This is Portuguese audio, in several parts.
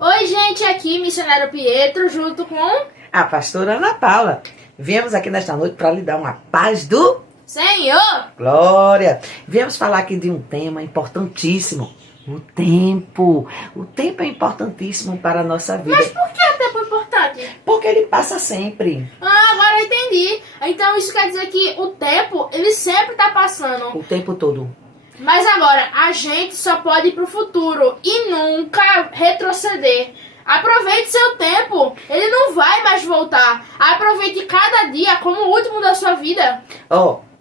Oi, gente, aqui, missionário Pietro, junto com a pastora Ana Paula. Viemos aqui nesta noite para lhe dar uma paz do Senhor. Glória! Viemos falar aqui de um tema importantíssimo. O tempo. O tempo é importantíssimo para a nossa vida. Mas por que o tempo é importante? Porque ele passa sempre. Agora eu entendi. Então isso quer dizer que o tempo, ele sempre está passando. O tempo todo. Mas agora, a gente só pode ir pro futuro e nunca retroceder. Aproveite seu tempo, ele não vai mais voltar. Aproveite cada dia como o último da sua vida.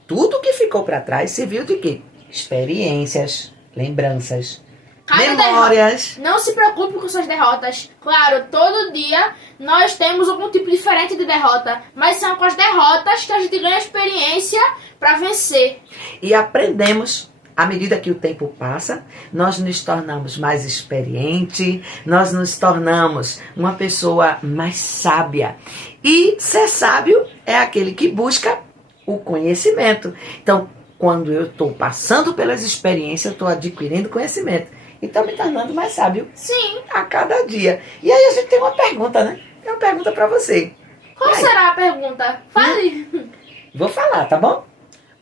Tudo que ficou para trás serviu de quê? Experiências, lembranças, memórias. Não se preocupe com suas derrotas. Claro, todo dia nós temos algum tipo diferente de derrota. Mas são com as derrotas que a gente ganha experiência para vencer. E aprendemos. À medida que o tempo passa, nós nos tornamos mais experientes, nós nos tornamos uma pessoa mais sábia. E ser sábio é aquele que busca o conhecimento. Então, quando eu estou passando pelas experiências, eu estou adquirindo conhecimento. E estou me tornando mais sábio. Sim. A cada dia. E aí a gente tem uma pergunta, né? É uma pergunta para você. Qual será a pergunta? Fale. Vou falar, tá bom?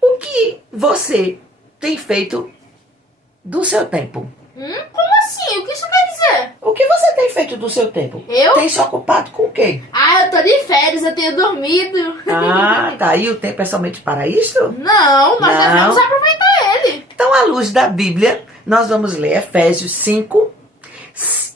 O que você tem feito do seu tempo? Como assim? O que isso quer dizer? O que você tem feito do seu tempo? Eu? Tem se ocupado com o quê? Eu tô de férias, eu tenho dormido. Tá. E o tempo é somente para isso? Não, nós devemos aproveitar ele. Então, à luz da Bíblia, nós vamos ler Efésios 5,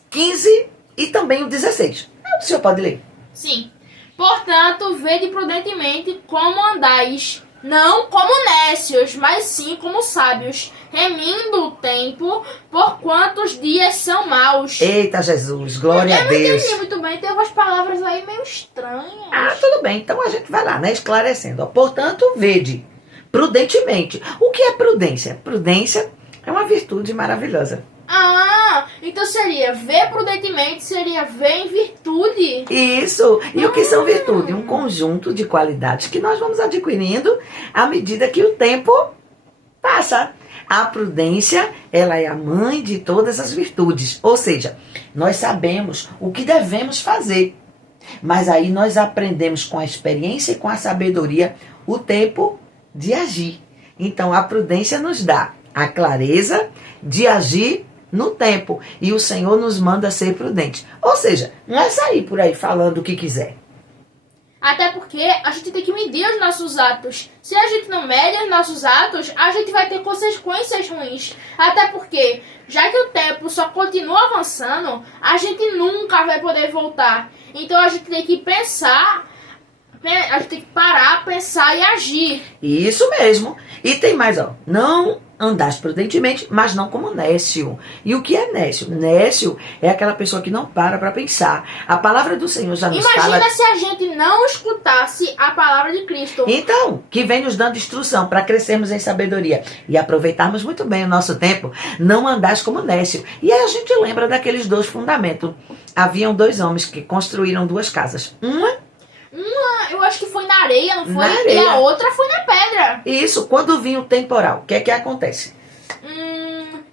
15 e também o 16. O senhor pode ler? Sim. Portanto, vede prudentemente como andais, não como nécios, mas sim como sábios, remindo o tempo, porquanto os dias são maus. Eita, Jesus, glória a Deus. Eu não entendi muito bem, tem algumas palavras aí meio estranhas. Tudo bem, então a gente vai lá, né, esclarecendo. Portanto, vede prudentemente. O que é prudência? Prudência é uma virtude maravilhosa. Então seria ver prudentemente, seria ver em virtude. Isso. E o que são virtudes? Um conjunto de qualidades que nós vamos adquirindo à medida que o tempo passa. A prudência, ela é a mãe de todas as virtudes. Ou seja, nós sabemos o que devemos fazer. Mas aí nós aprendemos com a experiência e com a sabedoria o tempo de agir. Então a prudência nos dá a clareza de agir no tempo. E o Senhor nos manda ser prudente. Ou seja, não é sair por aí falando o que quiser. Até porque a gente tem que medir os nossos atos. Se a gente não mede os nossos atos, a gente vai ter consequências ruins. Até porque, já que o tempo só continua avançando, a gente nunca vai poder voltar. Então a gente tem que pensar, a gente tem que parar, pensar e agir. Isso mesmo. E tem mais, não andaste prudentemente, mas não como nécio. E o que é nécio? Nécio é aquela pessoa que não para pensar. A palavra do Senhor já nos fala... Imagina se a gente não escutasse a palavra de Cristo. Então, que vem nos dando instrução para crescermos em sabedoria e aproveitarmos muito bem o nosso tempo, não andaste como nécio. E aí a gente lembra daqueles dois fundamentos. Haviam dois homens que construíram duas casas. Uma, eu acho que foi na areia, não foi? Na areia. E a outra foi na pedra. Isso, quando vinha o temporal, o que é que acontece?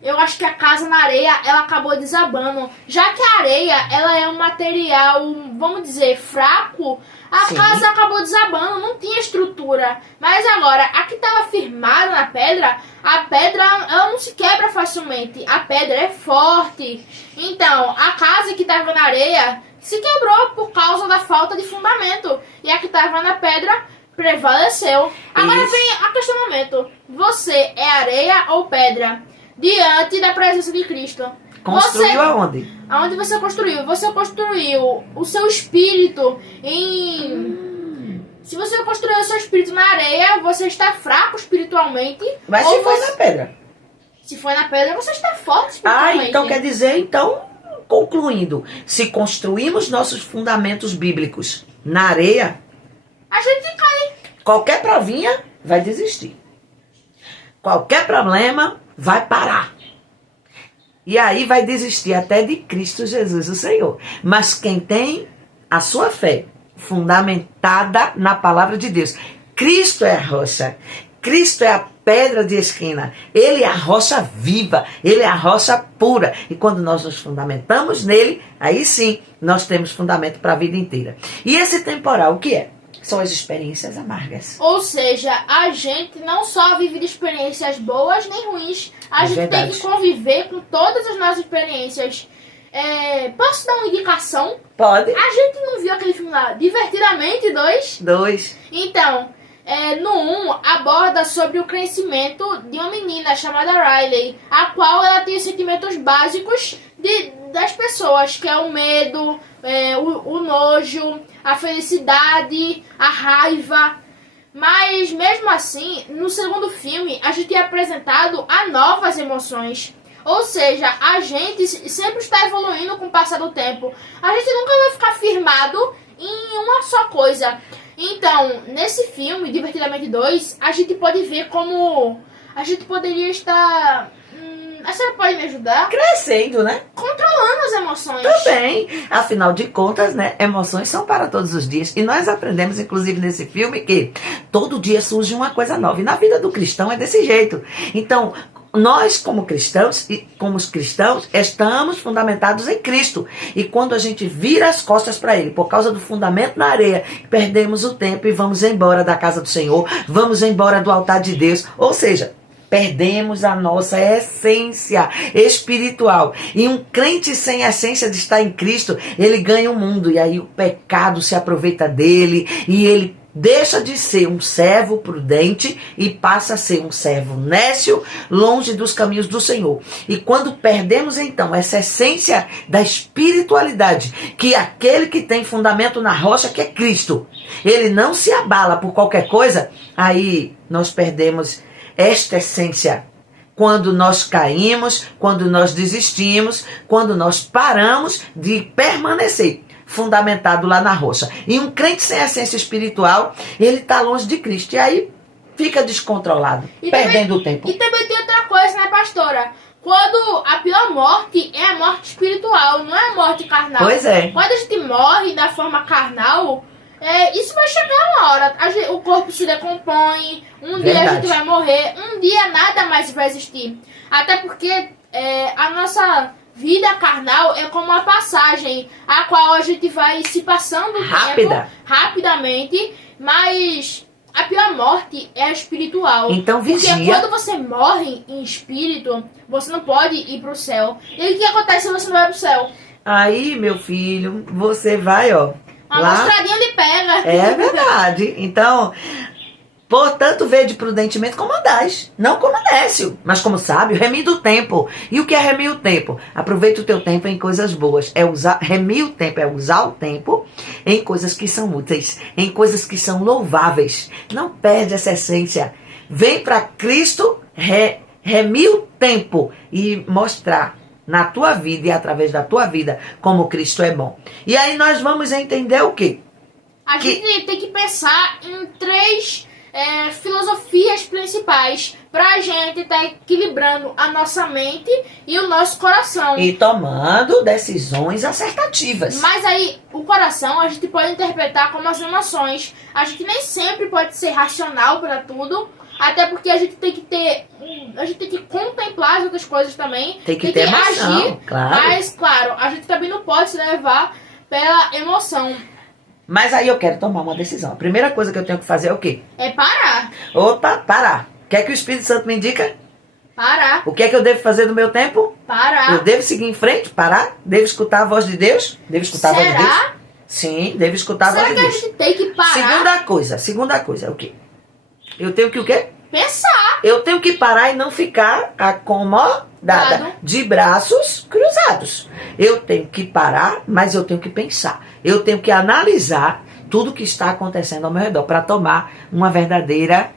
Eu acho que a casa na areia, ela acabou desabando. Já que a areia, ela é um material, vamos dizer, fraco, a Sim. casa acabou desabando, não tinha estrutura. Mas agora, a que estava firmada na pedra, a pedra, ela não se quebra facilmente. A pedra é forte. Então, a casa que estava na areia se quebrou por causa da falta de fundamento. E a que estava na pedra prevaleceu. Agora vem o questionamento. Você é areia ou pedra? Diante da presença de Cristo. Construiu aonde? Aonde você construiu? Você construiu o seu espírito em... Se você construiu o seu espírito na areia, você está fraco espiritualmente. Mas se foi na pedra? Se foi na pedra, você está forte espiritualmente. Então quer dizer, concluindo, se construímos nossos fundamentos bíblicos na areia, a gente cai. Qualquer provinha vai desistir. Qualquer problema vai parar. E aí vai desistir até de Cristo Jesus, o Senhor. Mas quem tem a sua fé fundamentada na palavra de Deus, Cristo é a rocha, Cristo é a pedra de esquina, Ele é a rocha viva, Ele é a rocha pura. E quando nós nos fundamentamos nele, aí sim, nós temos fundamento para a vida inteira. E esse temporal, o que é? São as experiências amargas. Ou seja, a gente não só vive de experiências boas nem ruins. A gente verdade. tem que conviver com todas as nossas experiências. Posso dar uma indicação? Pode. A gente não viu aquele filme lá, Divertidamente 2? 2. Então, no 1, aborda sobre o crescimento de uma menina chamada Riley, a qual ela tem os sentimentos básicos das pessoas, que é o medo, o nojo, a felicidade, a raiva. Mas, mesmo assim, no segundo filme, a gente é apresentado a novas emoções. Ou seja, a gente sempre está evoluindo com o passar do tempo. A gente nunca vai ficar firmado em uma só coisa. Então, nesse filme, Divertidamente 2, a gente pode ver como a gente poderia estar... a senhora pode me ajudar? Crescendo, né? Controlando as emoções. Também. Afinal de contas, né? Emoções são para todos os dias. E nós aprendemos, inclusive, nesse filme, que todo dia surge uma coisa nova. E na vida do cristão é desse jeito. Então, nós, como cristãos, estamos fundamentados em Cristo. E quando a gente vira as costas para Ele, por causa do fundamento na areia, perdemos o tempo e vamos embora da casa do Senhor, vamos embora do altar de Deus. Ou seja, perdemos a nossa essência espiritual. E um crente sem a essência de estar em Cristo, ele ganha o mundo. E aí o pecado se aproveita dele e ele deixa de ser um servo prudente e passa a ser um servo nécio, longe dos caminhos do Senhor. E quando perdemos então essa essência da espiritualidade, que aquele que tem fundamento na rocha, que é Cristo, ele não se abala por qualquer coisa, aí nós perdemos esta essência. Quando nós caímos, quando nós desistimos, quando nós paramos de permanecer fundamentado lá na rocha. E um crente sem essência espiritual, ele está longe de Cristo. E aí fica descontrolado, perdendo o tempo. E também tem outra coisa, né, pastora? Quando a pior morte é a morte espiritual, não é a morte carnal. Pois é. Quando a gente morre da forma carnal, isso vai chegar uma hora. O corpo se decompõe, dia a gente vai morrer, um dia nada mais vai existir. Até porque a nossa vida carnal é como uma passagem, a qual a gente vai se passando o tempo rapidamente, mas a pior morte é a espiritual. Então vigia. Porque quando você morre em espírito, você não pode ir pro céu. E o que acontece se você não vai pro céu? Aí, meu filho, você vai, ó. Uma mostradinha de pega. É verdade. Então, portanto, vede prudentemente como andais, não como nécio, mas como sábio, remir do tempo. E o que é remir o tempo? Aproveita o teu tempo em coisas boas. Remir o tempo é usar o tempo em coisas que são úteis, em coisas que são louváveis. Não perde essa essência. Vem para Cristo, remir o tempo e mostrar na tua vida e através da tua vida como Cristo é bom. E aí nós vamos entender o quê? A gente tem que pensar em 3 filosofias principais pra gente estar equilibrando a nossa mente e o nosso coração. E tomando decisões acertativas. Mas aí, o coração a gente pode interpretar como as emoções. A gente nem sempre pode ser racional para tudo. Até porque a gente tem que a gente tem que contemplar as outras coisas também. Tem que ter emoção, agir, claro. Mas, claro, a gente também não pode se levar pela emoção. Mas aí eu quero tomar uma decisão. A primeira coisa que eu tenho que fazer é o quê? É parar. Opa, parar. O que é que o Espírito Santo me indica? Parar. O que é que eu devo fazer no meu tempo? Parar. Eu devo seguir em frente? Parar? Devo escutar a voz de Deus? Devo escutar a voz de Deus? Será? Sim, devo escutar a voz de Será que Deus. a gente tem que parar? Segunda coisa, é o quê? Eu tenho que o quê? Pensar. Eu tenho que parar e não ficar acomodada, de braços cruzados. Eu tenho que parar, mas eu tenho que pensar. Eu tenho que analisar tudo que está acontecendo ao meu redor para tomar uma verdadeira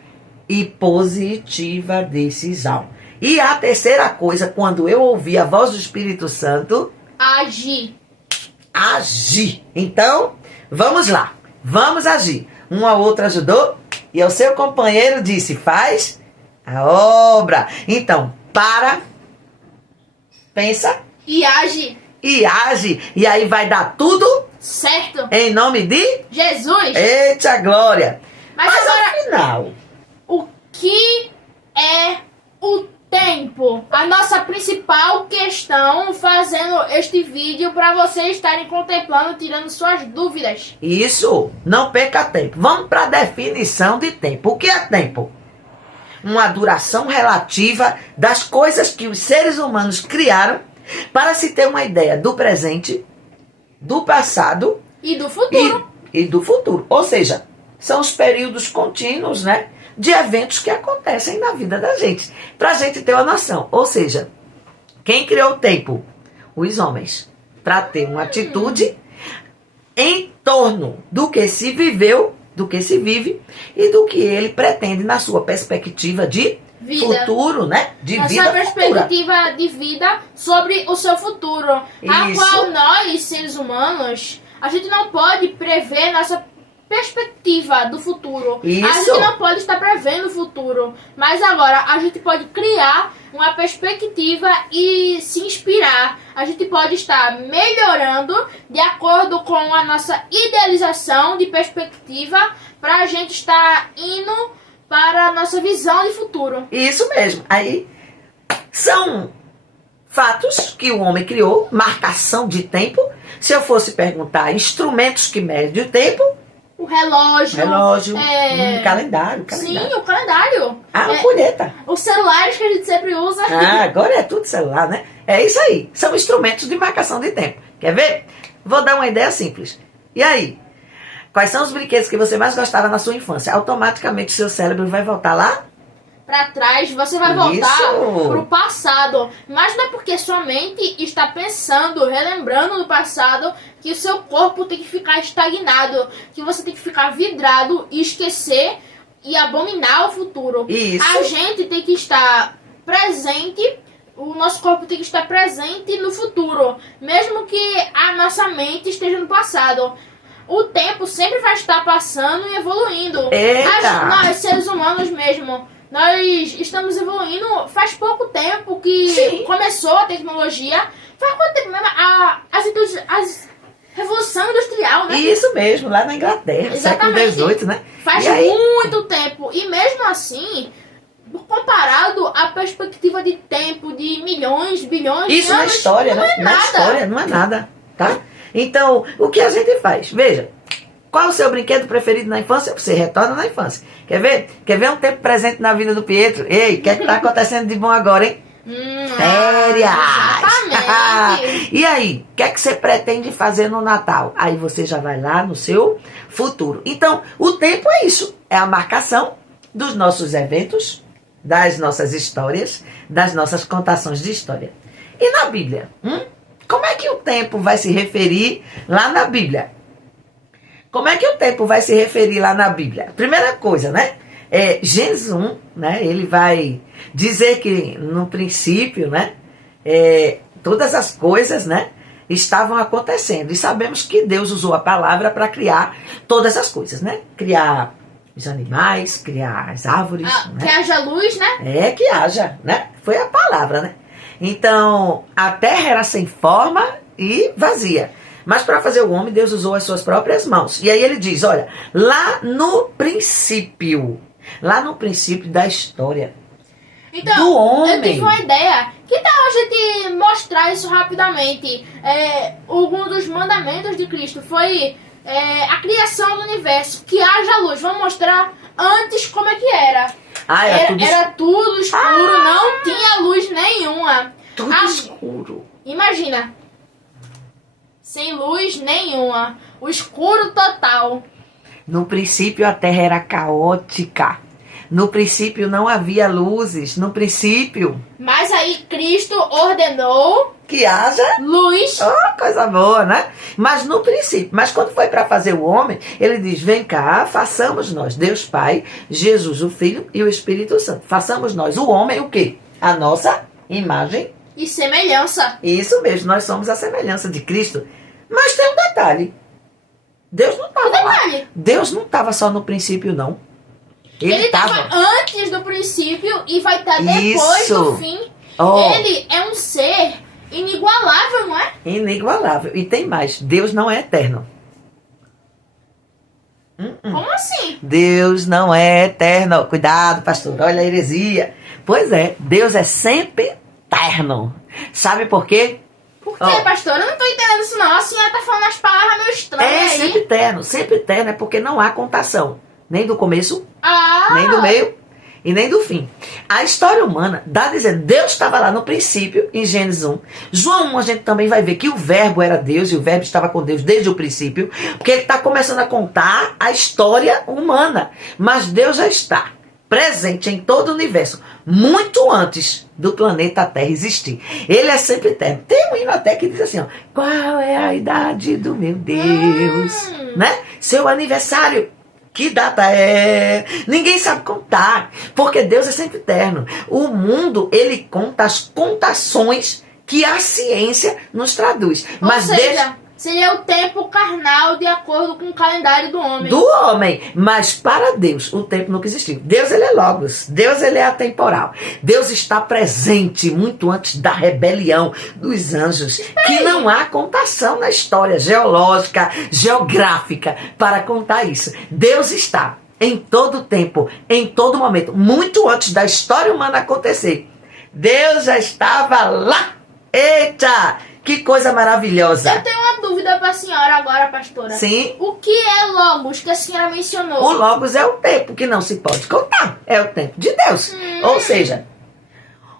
e positiva decisão. E a terceira coisa, quando eu ouvir a voz do Espírito Santo... Agir. Então, vamos lá. Vamos agir. Um ao outro ajudou e o seu companheiro disse, faz a obra. Então, para, pensa E age. e age. E aí vai dar tudo Certo. em nome de Jesus. Eita Glória. Mas agora, afinal, o que é o tempo? A nossa principal questão fazendo este vídeo para vocês estarem contemplando, tirando suas dúvidas. Isso, não perca tempo. Vamos para a definição de tempo. O que é tempo? Uma duração relativa das coisas que os seres humanos criaram para se ter uma ideia do presente, do passado E do futuro. e do futuro. Ou seja, são os períodos contínuos, né, de eventos que acontecem na vida da gente. Para a gente ter uma noção. Ou seja, quem criou o tempo? Os homens. Para ter uma atitude em torno do que se viveu, do que se vive e do que ele pretende na sua perspectiva de Vida. futuro, né? De Na vida sua futura. perspectiva de vida sobre o seu futuro. A Isso. qual nós, seres humanos, a gente não pode prever nossa perspectiva do futuro. A Isso. gente não pode estar prevendo o futuro. Mas agora a gente pode criar uma perspectiva e se inspirar. A gente pode estar melhorando de acordo com a nossa idealização de perspectiva para a gente estar indo para a nossa visão de futuro. Isso mesmo. Aí são fatos que o homem criou, marcação de tempo. Se eu fosse perguntar instrumentos que medem o tempo, O relógio. calendário. Sim, o calendário. A ampulheta. Os celulares que a gente sempre usa. Agora é tudo celular, né? É isso aí. São instrumentos de marcação de tempo. Quer ver? Vou dar uma ideia simples. E aí? Quais são os brinquedos que você mais gostava na sua infância? Automaticamente seu cérebro vai voltar lá? Pra trás, você vai voltar Isso. pro passado. Mas não é porque sua mente está pensando, relembrando do passado, que o seu corpo tem que ficar estagnado, que você tem que ficar vidrado e esquecer e abominar o futuro. Isso. A gente tem que estar presente, o nosso corpo tem que estar presente no futuro, mesmo que a nossa mente esteja no passado. O tempo sempre vai estar passando e evoluindo. Eita. Nós, seres humanos mesmo, nós estamos evoluindo faz pouco tempo que Sim. começou a tecnologia. Faz quanto tempo mesmo? A Revolução Industrial, né? Isso mesmo, lá na Inglaterra, século Exatamente. XVIII, né? Faz E aí? muito tempo. E mesmo assim, comparado à perspectiva de tempo de milhões, bilhões Isso de na anos, história, não né? é Na nada. história não é nada, tá? Então, o que a gente faz? Veja, qual é o seu brinquedo preferido na infância? Você retorna na infância. Quer ver? Quer ver um tempo presente na vida do Pietro? Ei, o que é que tá acontecendo de bom agora, hein? Férias! Exatamente. E aí, o que é que você pretende fazer no Natal? Aí você já vai lá no seu futuro. Então, o tempo é isso. É a marcação dos nossos eventos, das nossas histórias, das nossas contações de história. E na Bíblia? Como é que o tempo vai se referir lá na Bíblia? Como é que o tempo vai se referir lá na Bíblia? Primeira coisa, né? Gênesis 1, né? Ele vai dizer que no princípio, né? Todas as coisas, né? Estavam acontecendo. E sabemos que Deus usou a palavra para criar todas as coisas, né? Criar os animais, criar as árvores, né? Que haja luz, né? Que haja, né? Foi a palavra, né? Então, a terra era sem forma e vazia. Mas para fazer o homem, Deus usou as suas próprias mãos. E aí ele diz, olha, lá no princípio da história Então, do homem. eu tive uma ideia. Que tal a gente mostrar isso rapidamente? Um dos mandamentos de Cristo foi a criação do universo. Que haja luz. Vamos mostrar antes como é que era. Era tudo escuro, não tinha luz nenhuma. Tudo escuro. Imagina. Sem luz nenhuma. O escuro total. No princípio a terra era caótica. No princípio não havia luzes. No princípio. Mas aí Cristo ordenou Que haja luz. coisa boa, né? Mas no princípio. Mas quando foi para fazer o homem, ele diz, vem cá, façamos nós, Deus Pai, Jesus o Filho e o Espírito Santo. Façamos nós, o homem, o quê? A nossa imagem. E semelhança. Isso mesmo, nós somos a semelhança de Cristo. Mas tem um detalhe. Deus não estava lá. Deus não estava só no princípio, não. Ele estava antes do princípio e vai estar depois Isso. do fim. Oh. Ele é um ser inigualável, não é? Inigualável. E tem mais, Deus não é eterno. Como assim? Deus não é eterno. Cuidado, pastor, olha a heresia. Pois é, Deus é sempre eterno. Sabe por quê? Por quê, pastor? Eu não tô entendendo isso não. A senhora tá falando as palavras meio estranhas É aí. sempre eterno. Sempre eterno é porque não há contação. Nem do começo, Ah, nem do meio e nem do fim. A história humana dá a dizer, Deus estava lá no princípio, em Gênesis 1. João 1, a gente também vai ver que o verbo era Deus e o verbo estava com Deus desde o princípio, porque ele está começando a contar a história humana. Mas Deus já está presente em todo o universo, muito antes do planeta Terra existir. Ele é sempre eterno. Tem um hino até que diz assim, ó, qual é a idade do meu Deus? Né? Seu aniversário. Que data é? Ninguém sabe contar, porque Deus é sempre eterno. O mundo, ele conta as contações que a ciência nos traduz. Mas ou seja, seria o tempo carnal de acordo com o calendário do homem. do homem, mas para Deus o tempo nunca existiu. Deus, ele é logos, Deus, ele é atemporal. Deus está presente muito antes da rebelião dos anjos, que não há contação na história geológica, geográfica para contar isso. Deus está em todo tempo, em todo momento, muito antes da história humana acontecer. Deus já estava lá. Eita, que coisa maravilhosa. Eu tenho uma dúvida para a senhora agora, pastora. Sim. O que é logos que a senhora mencionou? O Logos é o tempo que não se pode contar. É o tempo de Deus. Ou seja,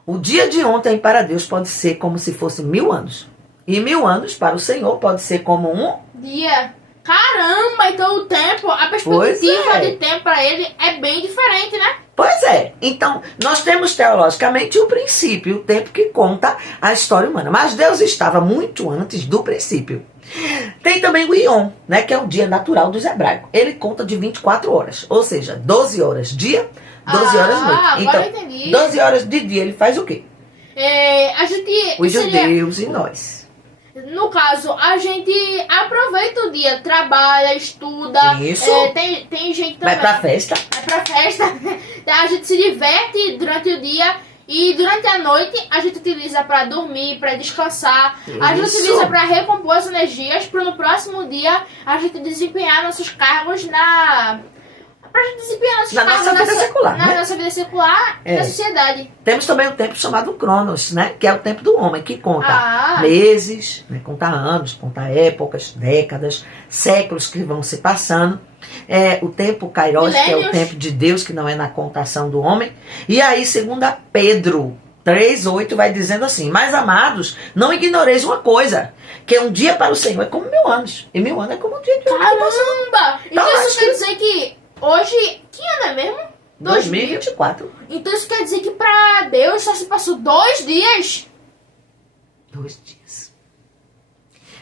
o dia de ontem para Deus pode ser como se fosse 1000 anos. E 1000 anos para o Senhor pode ser como um... Dia. Caramba, então o tempo, a Pois perspectiva é. de tempo para ele é bem diferente, né? Pois é. Então, nós temos teologicamente o princípio, o tempo que conta a história humana. Mas Deus estava muito antes do princípio. Tem também o Ion, né, que é o dia natural dos hebraicos. Ele conta de 24 horas. Ou seja, 12 horas dia, 12 horas noite. Agora Então, eu entendi. 12 horas de dia ele faz o quê? A gente Os seria, judeus e nós. no caso, a gente aproveita o dia, trabalha, estuda. Isso. Tem gente Vai também. pra festa. Vai pra festa. A gente se diverte durante o dia. E durante a noite a gente utiliza para dormir, para descansar. A gente Isso. utiliza para recompor as energias para no próximo dia a gente desempenhar nossos cargos pra gente desempenhar nossos Na cargos nossa vida secular, na né? nossa vida secular e É. na sociedade. Temos também o tempo chamado Cronos, né? Que é o tempo do homem, que conta Ah. meses, né? Conta anos, conta épocas, décadas, séculos que vão se passando. O tempo Kairos, que é o Milênios. tempo de Deus, que não é na contação do homem. E aí, segundo Pedro 3:8, vai dizendo assim, mas amados, não ignoreis uma coisa, que um dia para o Senhor é como 1000 anos. E 1000 anos é como um dia de homem. Caramba! Então Então, isso acho quer que- dizer que hoje... Que ano é mesmo? 2024. Então isso quer dizer que pra Deus só se passou 2 dias? 2 dias.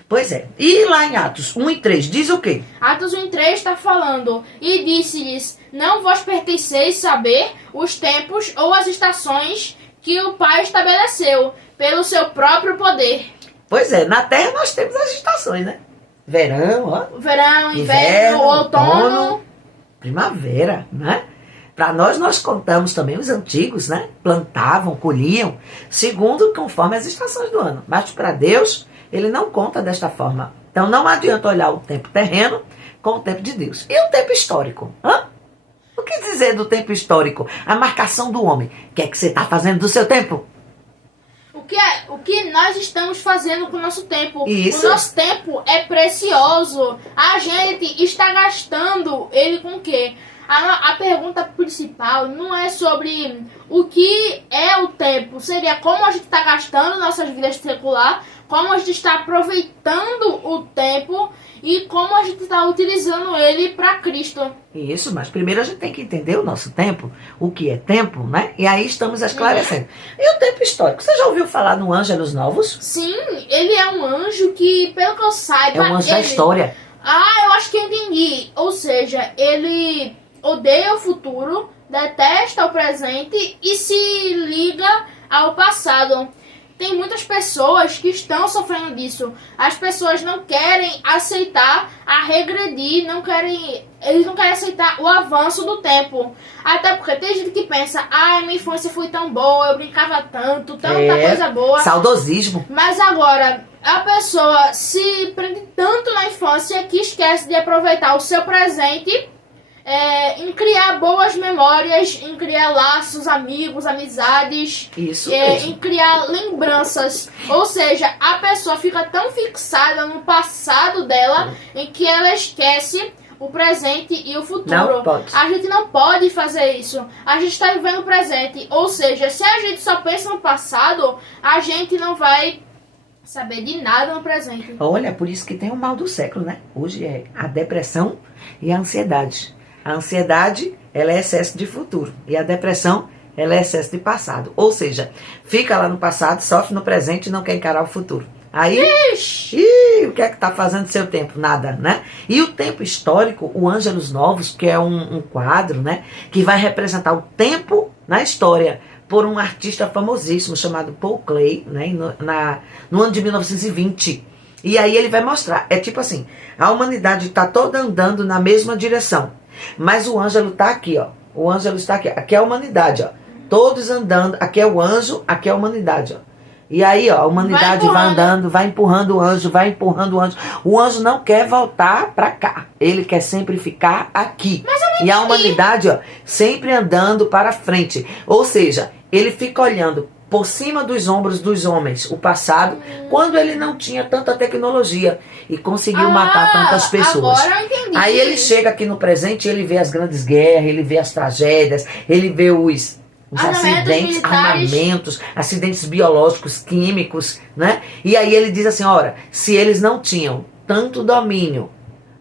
Pois é. E lá em Atos 1:3 diz o quê? Atos 1:3 está falando, e disse-lhes, não vos pertenceis saber os tempos ou as estações que o Pai estabeleceu, pelo seu próprio poder. Pois é, na Terra nós temos as estações, né? Verão, ó, Verão, inverno, Inverno, outono. outono. primavera, né? Para nós contamos também os antigos, né? Plantavam, colhiam, segundo, conforme as estações do ano. Mas para Deus, ele não conta desta forma. Então não adianta olhar o tempo terreno com o tempo de Deus. E o tempo histórico? Hã? O que dizer do tempo histórico? A marcação do homem. O que é que você está fazendo do seu tempo? O que nós estamos fazendo com o nosso tempo? Isso. O nosso tempo é precioso. A gente está gastando ele com o quê? A pergunta principal não é sobre o que é o tempo. Seria como a gente está gastando nossas vidas secular, como a gente está aproveitando o tempo e como a gente está utilizando ele para Cristo. Isso, mas primeiro a gente tem que entender o nosso tempo, o que é tempo, né? E aí estamos esclarecendo. E o tempo histórico? Você já ouviu falar no Ângelos Novos? Sim, ele é um anjo que, pelo que eu saiba... É um anjo da ele... história. Ah, eu acho que eu entendi. Ou seja, ele odeia o futuro, detesta o presente e se liga ao passado. Tem muitas pessoas que estão sofrendo disso. As pessoas não querem aceitar a regredir, eles não querem aceitar o avanço do tempo. Até porque tem gente que pensa, minha infância foi tão boa, eu brincava tanto, tanta coisa boa. Saudosismo. Mas agora, a pessoa se prende tanto na infância que esquece de aproveitar o seu presente em criar boas memórias, em criar laços, amigos, amizades, Isso mesmo. em criar lembranças. Ou seja, a pessoa fica tão fixada no passado dela em que ela esquece o presente e o futuro. Não pode. A gente não pode fazer isso. A gente está vivendo o presente. Ou seja, se a gente só pensa no passado, a gente não vai saber de nada no presente. Olha, por isso que tem o mal do século, né? Hoje é a depressão e a ansiedade. A ansiedade, ela é excesso de futuro. E a depressão, ela é excesso de passado. Ou seja, fica lá no passado, sofre no presente e não quer encarar o futuro. Aí, o que é que está fazendo seu tempo? Nada, né? E o tempo histórico, o Ângelos Novos, que é um quadro, né? Que vai representar o tempo na história por um artista famosíssimo chamado Paul Klee, né? No ano de 1920. E aí ele vai mostrar, é tipo assim, a humanidade está toda andando na mesma direção. Mas o Ângelo está aqui, ó. O Ângelo está aqui. Aqui é a humanidade, ó. Todos andando. Aqui é o anjo, aqui é a humanidade, ó. E aí, ó, a humanidade vai andando, vai empurrando o anjo, vai empurrando o anjo. O anjo não quer voltar pra cá. Ele quer sempre ficar aqui. E a humanidade, ó, sempre andando para frente. Ou seja, ele fica olhando por cima dos ombros dos homens, o passado, quando ele não tinha tanta tecnologia e conseguiu matar tantas pessoas. Agora eu entendi. Aí ele chega aqui no presente e ele vê as grandes guerras, ele vê as tragédias, ele vê os acidentes, armamentos, acidentes biológicos, químicos, né? E aí ele diz assim, ora, se eles não tinham tanto domínio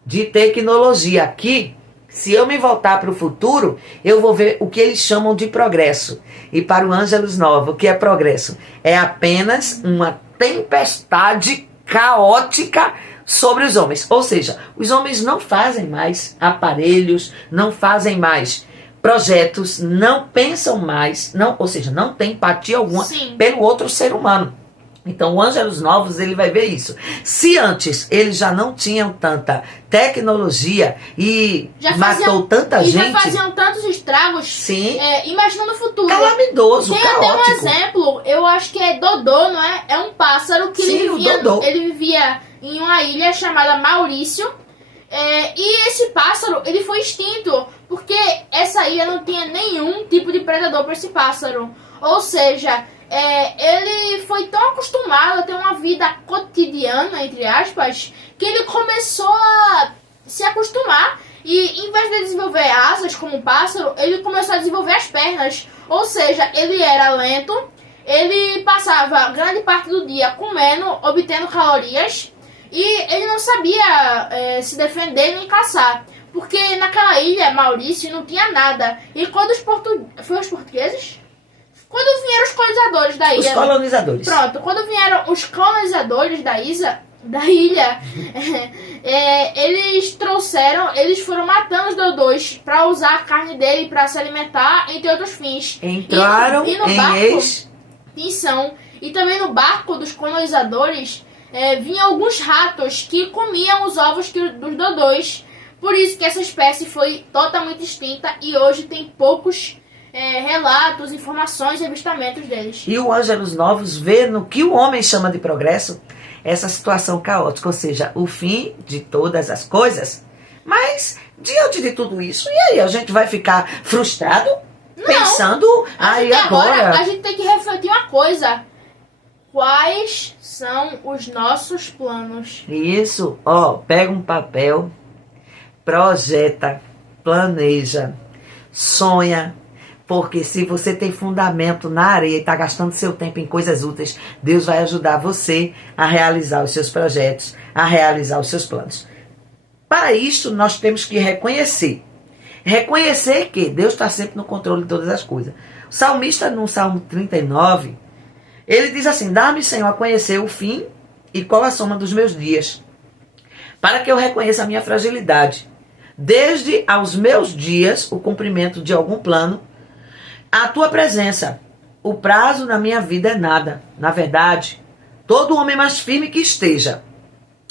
de tecnologia aqui, se eu me voltar para o futuro, eu vou ver o que eles chamam de progresso. E para o Ângelos Novo, o que é progresso? É apenas uma tempestade caótica sobre os homens. Ou seja, os homens não fazem mais aparelhos, não fazem mais projetos, não pensam mais, não, ou seja, não tem empatia alguma pelo outro ser humano. Então, o Ângelos Novos, ele vai ver isso. Se antes eles já não tinham tanta tecnologia e matou tanta gente... já faziam tantos estragos. Sim. Imaginando o futuro. Calamitoso, tem caótico. Tem até um exemplo, eu acho que é Dodô, não é? É um pássaro que ele vivia em uma ilha chamada Maurício. E esse pássaro, ele foi extinto, porque essa ilha não tinha nenhum tipo de predador para esse pássaro. Ou seja, ele foi tão acostumado a ter uma vida cotidiana, entre aspas, que ele começou a se acostumar. E em vez de desenvolver asas como um pássaro, ele começou a desenvolver as pernas. Ou seja, ele era lento, ele passava grande parte do dia comendo, obtendo calorias. E ele não sabia se defender nem caçar. Porque naquela ilha, Maurício, não tinha nada. E quando os portugueses? Quando vieram os colonizadores da ilha... Os colonizadores. Pronto, quando vieram os colonizadores da ilha, eles foram matando os dodôs para usar a carne dele para se alimentar, entre outros fins. Entraram e no em barco, e também no barco dos colonizadores... vinham alguns ratos que comiam os ovos dos dodôs. Por isso que essa espécie foi totalmente extinta e hoje tem poucos relatos, informações e avistamentos deles. E o Ângelos Novos vê no que o homem chama de progresso essa situação caótica, ou seja, o fim de todas as coisas. Mas, diante de tudo isso, e aí? A gente vai ficar frustrado? Não, pensando, agora... A gente tem que refletir uma coisa. Quais são os nossos planos? Isso, pega um papel, projeta, planeja, sonha, porque se você tem fundamento na areia e está gastando seu tempo em coisas úteis, Deus vai ajudar você a realizar os seus projetos, a realizar os seus planos. Para isso, nós temos que reconhecer que Deus está sempre no controle de todas as coisas. O salmista, no Salmo 39... ele diz assim, dá-me, Senhor, a conhecer o fim e qual a soma dos meus dias, para que eu reconheça a minha fragilidade. Desde aos meus dias, o cumprimento de algum plano, a tua presença, o prazo na minha vida é nada. Na verdade, todo homem mais firme que esteja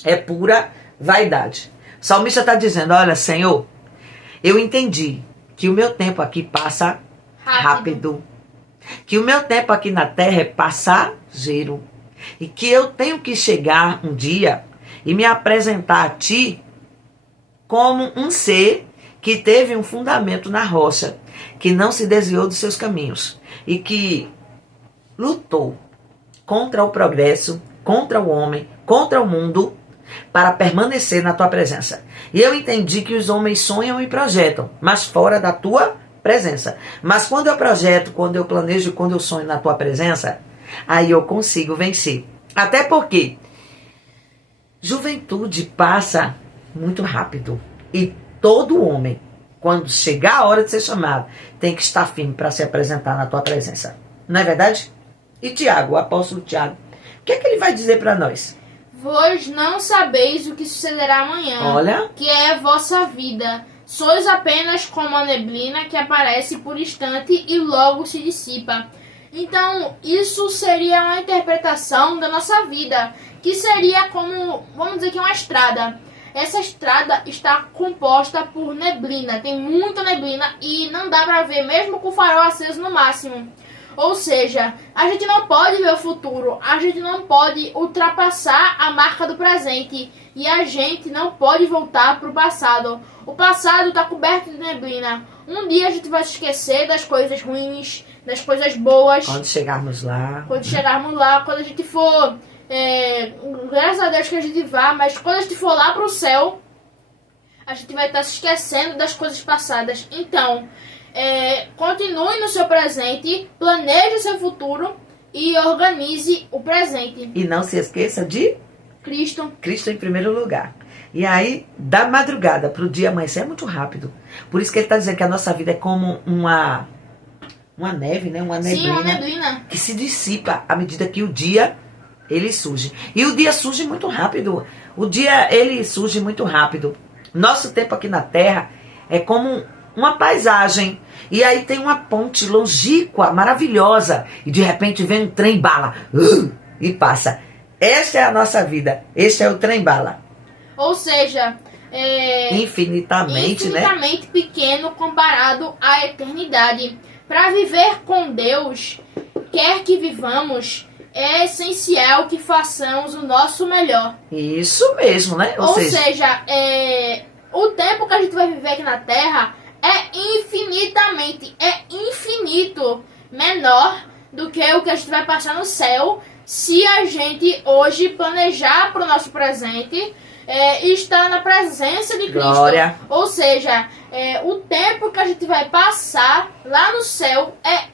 é pura vaidade. O salmista está dizendo, olha, Senhor, eu entendi que o meu tempo aqui passa rápido. Que o meu tempo aqui na terra é passageiro. E que eu tenho que chegar um dia e me apresentar a ti como um ser que teve um fundamento na rocha, que não se desviou dos seus caminhos e que lutou contra o progresso, contra o homem, contra o mundo, para permanecer na tua presença. E eu entendi que os homens sonham e projetam, mas fora da tua presença. Mas quando eu projeto, quando eu planejo, quando eu sonho na tua presença, aí eu consigo vencer. Até porque juventude passa muito rápido. E todo homem, quando chegar a hora de ser chamado, tem que estar firme para se apresentar na tua presença. Não é verdade? E Tiago, o apóstolo Tiago, o que é que ele vai dizer para nós? Vós não sabeis o que sucederá amanhã, Olha, que é vossa vida. Sois apenas como a neblina que aparece por instante e logo se dissipa. Então, isso seria uma interpretação da nossa vida, que seria como, vamos dizer que uma estrada. Essa estrada está composta por neblina, tem muita neblina e não dá para ver mesmo com o farol aceso no máximo. Ou seja, a gente não pode ver o futuro, a gente não pode ultrapassar a marca do presente e a gente não pode voltar para o passado. O passado está coberto de neblina. Um dia a gente vai se esquecer das coisas ruins, das coisas boas. quando chegarmos lá, Quando chegarmos lá, quando a gente for... graças a Deus que a gente vá, mas quando a gente for lá para o céu, a gente vai estar se esquecendo das coisas passadas. Então, continue no seu presente, planeje o seu futuro e organize o presente. e não se esqueça de Cristo. Cristo em primeiro lugar. E aí, da madrugada para o dia amanhecer é muito rápido. Por isso que ele está dizendo que a nossa vida é como uma neve, né? Uma Sim, uma neblina neblina. que se dissipa à medida que o dia ele surge. E o dia surge muito rápido. O dia ele surge muito rápido. Nosso tempo aqui na Terra é como uma paisagem. E aí tem uma ponte longínqua, maravilhosa. E de repente vem um trem-bala. E passa. Esta é a nossa vida. Este é o trem-bala. Ou seja, Infinitamente, né? infinitamente pequeno comparado à eternidade. Para viver com Deus, quer que vivamos, é essencial que façamos o nosso melhor. Isso mesmo, né? Ou seja, o tempo que a gente vai viver aqui na Terra é infinito menor do que o que a gente vai passar no céu se a gente hoje planejar para o nosso presente e estar na presença de Cristo. Glória. Ou seja, o tempo que a gente vai passar lá no céu é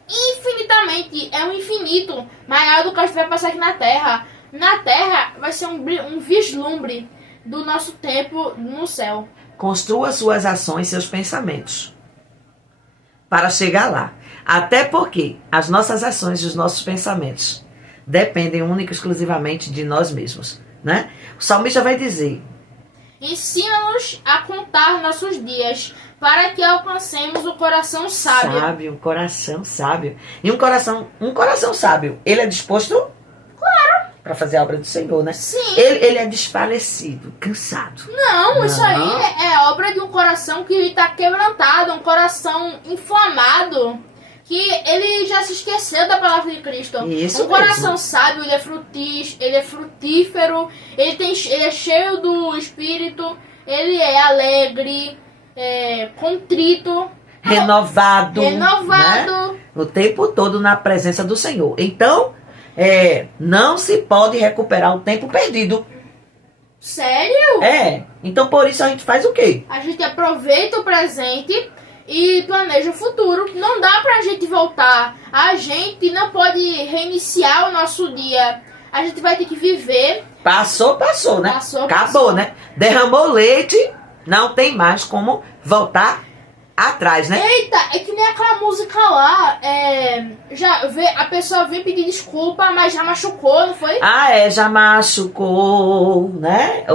um infinito maior do que a gente vai passar aqui na Terra. Na Terra vai ser um vislumbre do nosso tempo no céu. Construa suas ações, seus pensamentos para chegar lá. Até porque as nossas ações e os nossos pensamentos dependem única e exclusivamente de nós mesmos, né? O salmista vai dizer: Ensina-nos a contar nossos dias, para que alcancemos o coração sábio. um coração sábio. E um coração sábio, ele é disposto? Claro. Para fazer a obra do Senhor, né? Sim. Ele é desfalecido, cansado. Não, isso aí é obra de um coração que está quebrantado, um coração inflamado, que ele já se esqueceu da palavra de Cristo. Isso um coração mesmo. sábio, ele é frutífero, ele é cheio do Espírito, ele é alegre, contrito, Renovado. renovado. Né? O tempo todo na presença do Senhor. Então, não se pode recuperar o tempo perdido. Sério? Então por isso a gente faz o quê? A gente aproveita o presente e planeja o futuro. Não dá pra gente voltar. A gente não pode reiniciar o nosso dia. A gente vai ter que viver. Passou, né? Passou. Acabou, né? Derramou leite, não tem mais como voltar atrás, né? Eita, é que nem aquela música lá. A pessoa vem pedir desculpa, mas já machucou, não foi? Já machucou, né?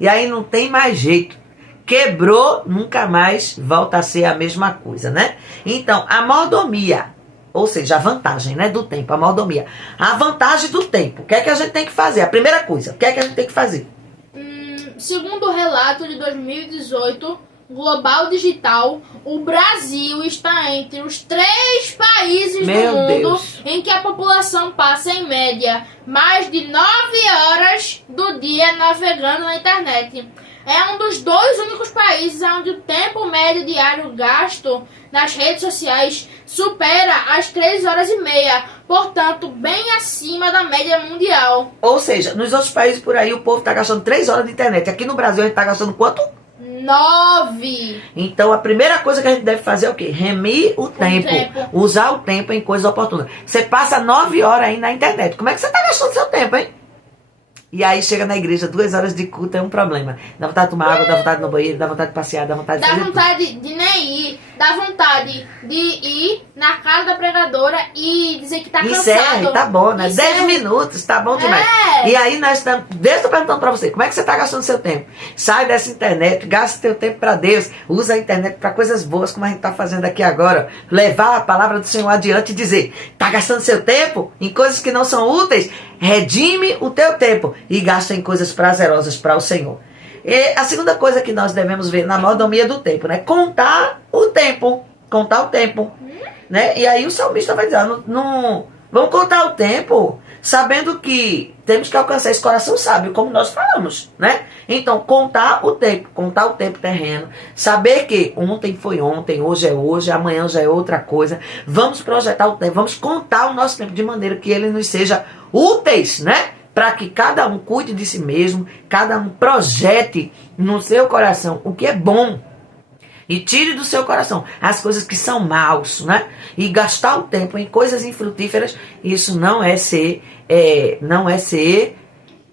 E aí não tem mais jeito. Quebrou, nunca mais volta a ser a mesma coisa, né? Então, a mordomia, ou seja, a vantagem, né, do tempo, a mordomia. A vantagem do tempo, o que é que a gente tem que fazer? A primeira coisa, o que é que a gente tem que fazer? Segundo o relato de 2018 global digital, o Brasil está entre os 3 países Meu do mundo Deus. em que a população passa, em média, mais de 9 horas do dia navegando na internet. É um dos 2 únicos países onde o tempo médio diário gasto nas redes sociais supera as 3 horas e meia, portanto, bem acima da média mundial. Ou seja, nos outros países por aí o povo está gastando 3 horas de internet. Aqui no Brasil a gente está gastando quanto? 9. Então a primeira coisa que a gente deve fazer é o quê? Remir o tempo. Usar o tempo em coisas oportunas. Você passa 9 horas aí na internet. Como é que você está gastando seu tempo, hein? E aí chega na igreja, 2 horas de culto é um problema. Dá vontade de tomar água, dá vontade de ir no banheiro, dá vontade de passear, dá vontade de Dá fazer vontade de nem ir, dá vontade de ir na cara da pregadora e dizer que tá tudo. cansado. Encerre, tá bom, né? 10 minutos, tá bom demais. É. E aí nós estamos, Deus está perguntando pra você, como é que você está gastando seu tempo? Sai dessa internet, gasta seu tempo para Deus, usa a internet para coisas boas, como a gente está fazendo aqui agora. Levar a palavra do Senhor adiante e dizer, tá gastando seu tempo em coisas que não são úteis? Redime o teu tempo e gasta em coisas prazerosas para o Senhor. E a segunda coisa que nós devemos ver na mordomia do tempo, né? Contar o tempo. Contar o tempo. Né? E aí o salmista vai dizer, vamos contar o tempo, sabendo que temos que alcançar esse coração sábio, como nós falamos, né? Então, contar o tempo terreno, saber que ontem foi ontem, hoje é hoje, amanhã já é outra coisa. Vamos projetar o tempo, vamos contar o nosso tempo de maneira que ele nos seja úteis, né? Para que cada um cuide de si mesmo, cada um projete no seu coração o que é bom. E tire do seu coração as coisas que são maus, né? E gastar o tempo em coisas infrutíferas, isso não é ser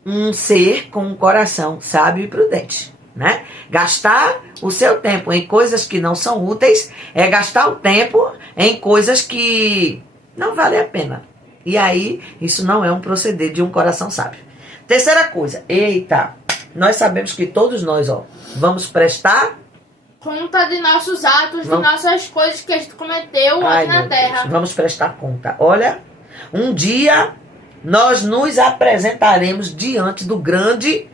um ser com um coração sábio e prudente, né? Gastar o seu tempo em coisas que não são úteis é gastar o tempo em coisas que não valem a pena. E aí, isso não é um proceder de um coração sábio. Terceira coisa, nós sabemos que todos nós, vamos prestar conta de nossos atos, de nossas coisas que a gente cometeu aqui na Terra. Deus, vamos prestar conta. Olha, um dia nós nos apresentaremos diante do grande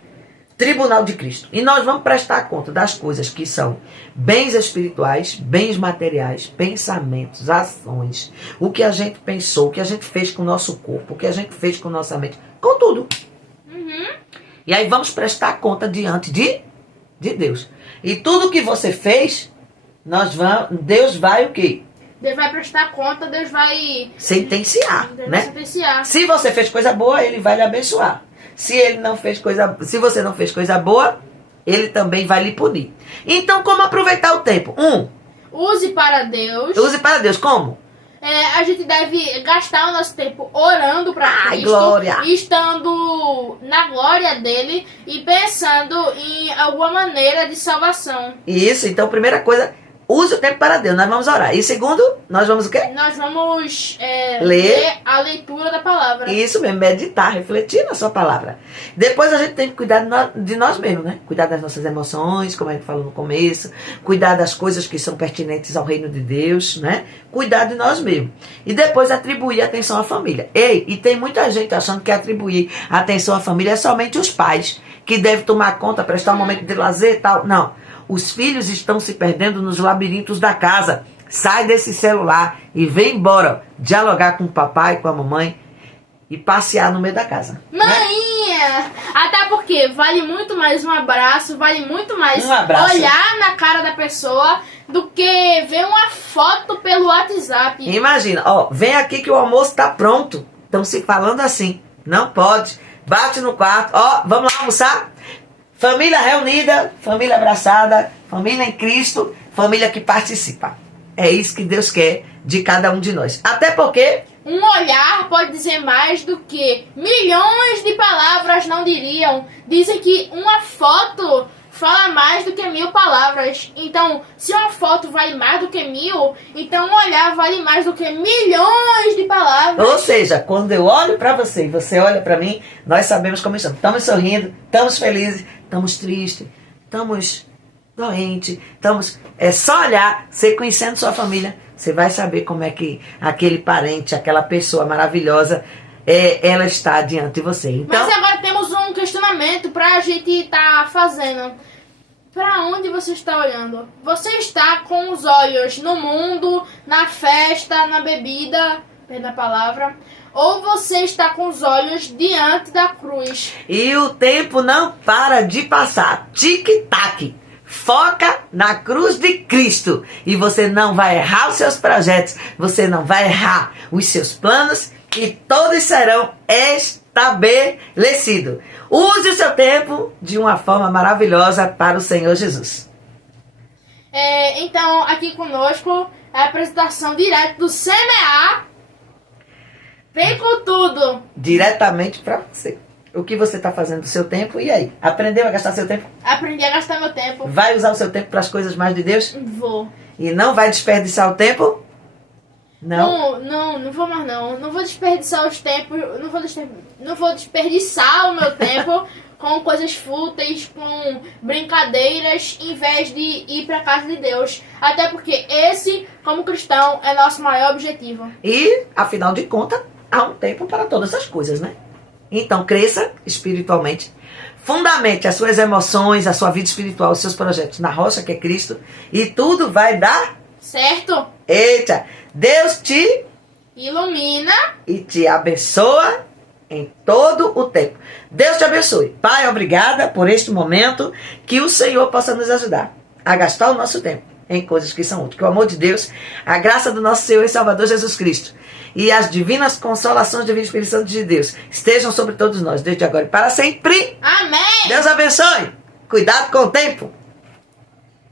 tribunal de Cristo. E nós vamos prestar conta das coisas que são bens espirituais, bens materiais, pensamentos, ações, o que a gente pensou, o que a gente fez com o nosso corpo, o que a gente fez com nossa mente, com tudo. E aí vamos prestar conta diante de Deus. E tudo que você fez, Deus vai o quê? Deus vai prestar conta, Deus vai sentenciar, né? Sentenciar. Se você fez coisa boa, ele vai lhe abençoar. Se você não fez coisa boa, ele também vai lhe punir. Então, como aproveitar o tempo? Use para Deus. Use para Deus. Como? A gente deve gastar o nosso tempo orando para Cristo, glória. Estando na glória dele e pensando em alguma maneira de salvação. Isso, então, primeira coisa, use o tempo para Deus, nós vamos orar. E segundo, nós vamos o quê? Nós vamos ler a leitura da palavra. Isso mesmo, meditar, refletir na sua palavra. Depois a gente tem que cuidar de nós mesmos, né? Cuidar das nossas emoções, como a gente falou no começo. Cuidar das coisas que são pertinentes ao reino de Deus, né? Cuidar de nós mesmos. E depois atribuir atenção à família. E tem muita gente achando que atribuir atenção à família é somente os pais, que devem tomar conta, prestar um momento de lazer e tal. Não. Os filhos estão se perdendo nos labirintos da casa. Sai desse celular e vem embora dialogar com o papai, com a mamãe e passear no meio da casa. Maninha! Né? Até porque vale muito mais um abraço, vale muito mais olhar na cara da pessoa do que ver uma foto pelo WhatsApp. Imagina, vem aqui que o almoço tá pronto. Estão se falando assim. Não pode. Bate no quarto. Vamos lá almoçar? Família reunida, família abraçada, família em Cristo, família que participa. É isso que Deus quer de cada um de nós. Até porque um olhar pode dizer mais do que milhões de palavras não diriam. Dizem que uma foto fala mais do que 1000 palavras. Então, se uma foto vale mais do que 1000, então um olhar vale mais do que milhões de palavras. Ou seja, quando eu olho para você e você olha para mim, nós sabemos como estamos. Estamos sorrindo, estamos felizes, estamos tristes, estamos doentes, é só olhar, você conhecendo sua família, você vai saber como é que aquele parente, aquela pessoa maravilhosa, ela está diante de você. Então, mas agora temos um questionamento pra gente estar fazendo. Para onde você está olhando? Você está com os olhos no mundo, na festa, na bebida, perdão a palavra, ou você está com os olhos diante da cruz? E o tempo não para de passar. Tic-tac. Foca na cruz de Cristo. E você não vai errar os seus projetos. Você não vai errar os seus planos. E todos serão estabelecidos. Use o seu tempo de uma forma maravilhosa para o Senhor Jesus. Então, aqui conosco, a apresentação direto do CMA. Vem com tudo. Diretamente para você. O que você está fazendo do seu tempo? E aí? Aprendeu a gastar seu tempo? Aprendi a gastar meu tempo. Vai usar o seu tempo para as coisas mais de Deus? Vou. E não vai desperdiçar o tempo? Não. Não vou mais não. Não vou desperdiçar os tempos. Não vou desperdiçar o meu tempo com coisas fúteis, com brincadeiras, em vez de ir para casa de Deus. Até porque esse, como cristão, é nosso maior objetivo. E, afinal de contas, há um tempo para todas as coisas, né? Então, cresça espiritualmente. Fundamente as suas emoções, a sua vida espiritual, os seus projetos na rocha que é Cristo. E tudo vai dar certo. Eita! Deus te ilumina e te abençoa em todo o tempo. Deus te abençoe. Pai, obrigada por este momento. Que o Senhor possa nos ajudar a gastar o nosso tempo em coisas que são úteis. Que o amor de Deus, a graça do nosso Senhor e Salvador Jesus Cristo e as divinas consolações do Divino Espírito Santo de Deus estejam sobre todos nós, desde agora e para sempre. Amém. Deus abençoe. Cuidado com o tempo.